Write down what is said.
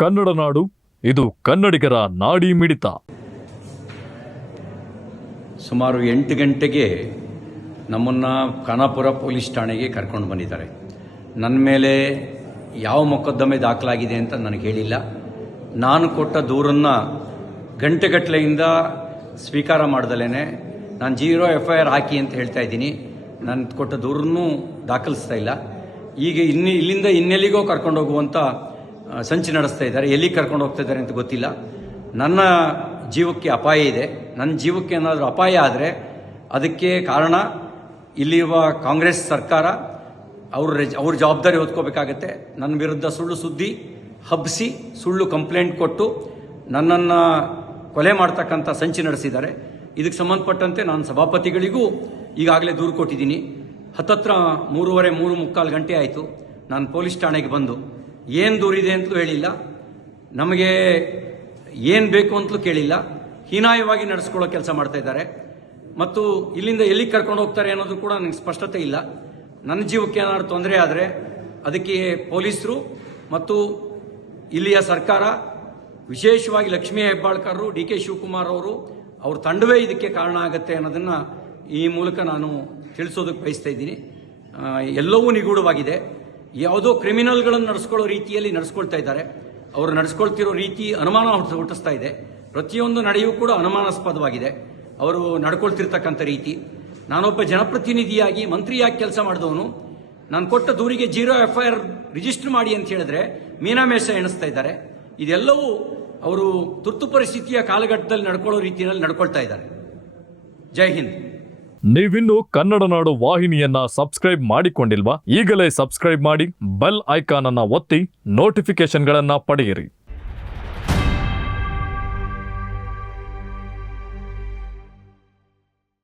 ಕನ್ನಡ ನಾಡು, ಇದು ಕನ್ನಡಿಗರ ನಾಡಿ ಮಿಡಿತ. ಸುಮಾರು 8 ಗಂಟೆಗೆ ನಮ್ಮನ್ನು ಖಾನಾಪುರ ಪೊಲೀಸ್ ಠಾಣೆಗೆ ಕರ್ಕೊಂಡು ಬಂದಿದ್ದಾರೆ. ನನ್ನ ಮೇಲೆ ಯಾವ ಮೊಕದ್ದಮೆ ದಾಖಲಾಗಿದೆ ಅಂತ ನನಗೆ ಹೇಳಿಲ್ಲ. ನಾನು ಕೊಟ್ಟ ದೂರನ್ನು ಗಂಟೆಗಟ್ಟಲೆಯಿಂದ ಸ್ವೀಕಾರ ಮಾಡ್ದಲೇ ನಾನು 0 FIR ಹಾಕಿ ಅಂತ ಹೇಳ್ತಾ ಇದ್ದೀನಿ. ನಾನು ಕೊಟ್ಟ ದೂರನ್ನು ದಾಖಲಿಸ್ತಾ ಇಲ್ಲ. ಈಗ ಇಲ್ಲಿಂದ ಇನ್ನೆಲ್ಲಿಗೋ ಕರ್ಕೊಂಡು ಹೋಗುವಂಥ ಸಂಚು ನಡೆಸ್ತಾ ಇದ್ದಾರೆ. ಎಲ್ಲಿಗೆ ಕರ್ಕೊಂಡು ಹೋಗ್ತಾ ಇದ್ದಾರೆ ಅಂತ ಗೊತ್ತಿಲ್ಲ. ನನ್ನ ಜೀವಕ್ಕೆ ಅಪಾಯ ಇದೆ. ನನ್ನ ಜೀವಕ್ಕೆ ಏನಾದರೂ ಅಪಾಯ ಆದರೆ ಅದಕ್ಕೆ ಕಾರಣ ಇಲ್ಲಿರುವ ಕಾಂಗ್ರೆಸ್ ಸರ್ಕಾರ. ಅವ್ರ ಜವಾಬ್ದಾರಿ ಹೊತ್ಕೋಬೇಕಾಗತ್ತೆ. ನನ್ನ ವಿರುದ್ಧ ಸುಳ್ಳು ಸುದ್ದಿ ಹಬ್ಬಿಸಿ ಸುಳ್ಳು ಕಂಪ್ಲೇಂಟ್ ಕೊಟ್ಟು ನನ್ನನ್ನು ಕೊಲೆ ಮಾಡ್ತಕ್ಕಂಥ ಸಂಚು ನಡೆಸಿದ್ದಾರೆ. ಇದಕ್ಕೆ ಸಂಬಂಧಪಟ್ಟಂತೆ ನಾನು ಸಭಾಪತಿಗಳಿಗೂ ಈಗಾಗಲೇ ದೂರು ಕೊಟ್ಟಿದ್ದೀನಿ. ಹತ್ತತ್ರ 3:45 ಗಂಟೆ ಆಯಿತು ನಾನು ಪೊಲೀಸ್ ಠಾಣೆಗೆ ಬಂದು. ಏನು ದೂರಿದೆ ಅಂತಲೂ ಹೇಳಿಲ್ಲ, ನಮಗೆ ಏನು ಬೇಕು ಅಂತಲೂ ಕೇಳಿಲ್ಲ. ಹೀನಾಯವಾಗಿ ನಡೆಸ್ಕೊಳ್ಳೋ ಕೆಲಸ ಮಾಡ್ತಾ ಇದ್ದಾರೆ. ಮತ್ತು ಇಲ್ಲಿಂದ ಎಲ್ಲಿಗೆ ಕರ್ಕೊಂಡು ಹೋಗ್ತಾರೆ ಅನ್ನೋದು ಕೂಡ ನನಗೆ ಸ್ಪಷ್ಟತೆ ಇಲ್ಲ. ನನ್ನ ಜೀವಕ್ಕೆ ಏನಾದರೂ ತೊಂದರೆ ಆದರೆ ಅದಕ್ಕೆ ಪೊಲೀಸರು ಮತ್ತು ಇಲ್ಲಿಯ ಸರ್ಕಾರ, ವಿಶೇಷವಾಗಿ ಲಕ್ಷ್ಮೀ ಹೆಬ್ಬಾಳ್ಕರ್, DK ಶಿವಕುಮಾರ್ ಅವ್ರ ತಂಡವೇ ಇದಕ್ಕೆ ಕಾರಣ ಆಗುತ್ತೆ ಅನ್ನೋದನ್ನು ಈ ಮೂಲಕ ನಾನು ತಿಳಿಸೋದಕ್ಕೆ ಬಯಸ್ತಾ ಇದ್ದೀನಿ. ಎಲ್ಲವೂ ನಿಗೂಢವಾಗಿದೆ. ಯಾವುದೋ ಕ್ರಿಮಿನಲ್ಗಳನ್ನು ನಡೆಸ್ಕೊಳ್ಳೋ ರೀತಿಯಲ್ಲಿ ನಡೆಸ್ಕೊಳ್ತಾ ಇದ್ದಾರೆ. ಅವರು ನಡೆಸ್ಕೊಳ್ತಿರೋ ರೀತಿ ಅನುಮಾನ ಹುಟ್ಟಿಸ್ತಾ ಇದೆ. ಪ್ರತಿಯೊಂದು ನಡೆಯೂ ಕೂಡ ಅನುಮಾನಾಸ್ಪದವಾಗಿದೆ ಅವರು ನಡ್ಕೊಳ್ತಿರ್ತಕ್ಕಂಥ ರೀತಿ. ನಾನೊಬ್ಬ ಜನಪ್ರತಿನಿಧಿಯಾಗಿ ಮಂತ್ರಿಯಾಗಿ ಕೆಲಸ ಮಾಡಿದವನು. ನಾನು ಕೊಟ್ಟ ದೂರಿಗೆ 0 FIR ರಿಜಿಸ್ಟರ್ ಮಾಡಿ ಅಂತ ಹೇಳಿದ್ರೆ ಮೀನಾಮೇಷ ಎಣಿಸ್ತಾ ಇದ್ದಾರೆ. ಇದೆಲ್ಲವೂ ಅವರು ತುರ್ತು ಪರಿಸ್ಥಿತಿಯ ಕಾಲಘಟ್ಟದಲ್ಲಿ ನಡ್ಕೊಳ್ಳೋ ರೀತಿಯಲ್ಲಿ ನಡ್ಕೊಳ್ತಾ ಇದ್ದಾರೆ. ಜೈ ಹಿಂದ್. ನೀವಿನ್ನು ಕನ್ನಡ ನಾಡು ವಾಹಿನಿಯನ್ನ ಸಬ್ಸ್ಕ್ರೈಬ್ ಮಾಡಿಕೊಂಡಿಲ್ವಾ? ಈಗಲೇ ಸಬ್ಸ್ಕ್ರೈಬ್ ಮಾಡಿ, ಬೆಲ್ ಐಕಾನ್ ಅನ್ನ ಒತ್ತಿ ನೋಟಿಫಿಕೇಶನ್ಗಳನ್ನ ಪಡೆಯಿರಿ.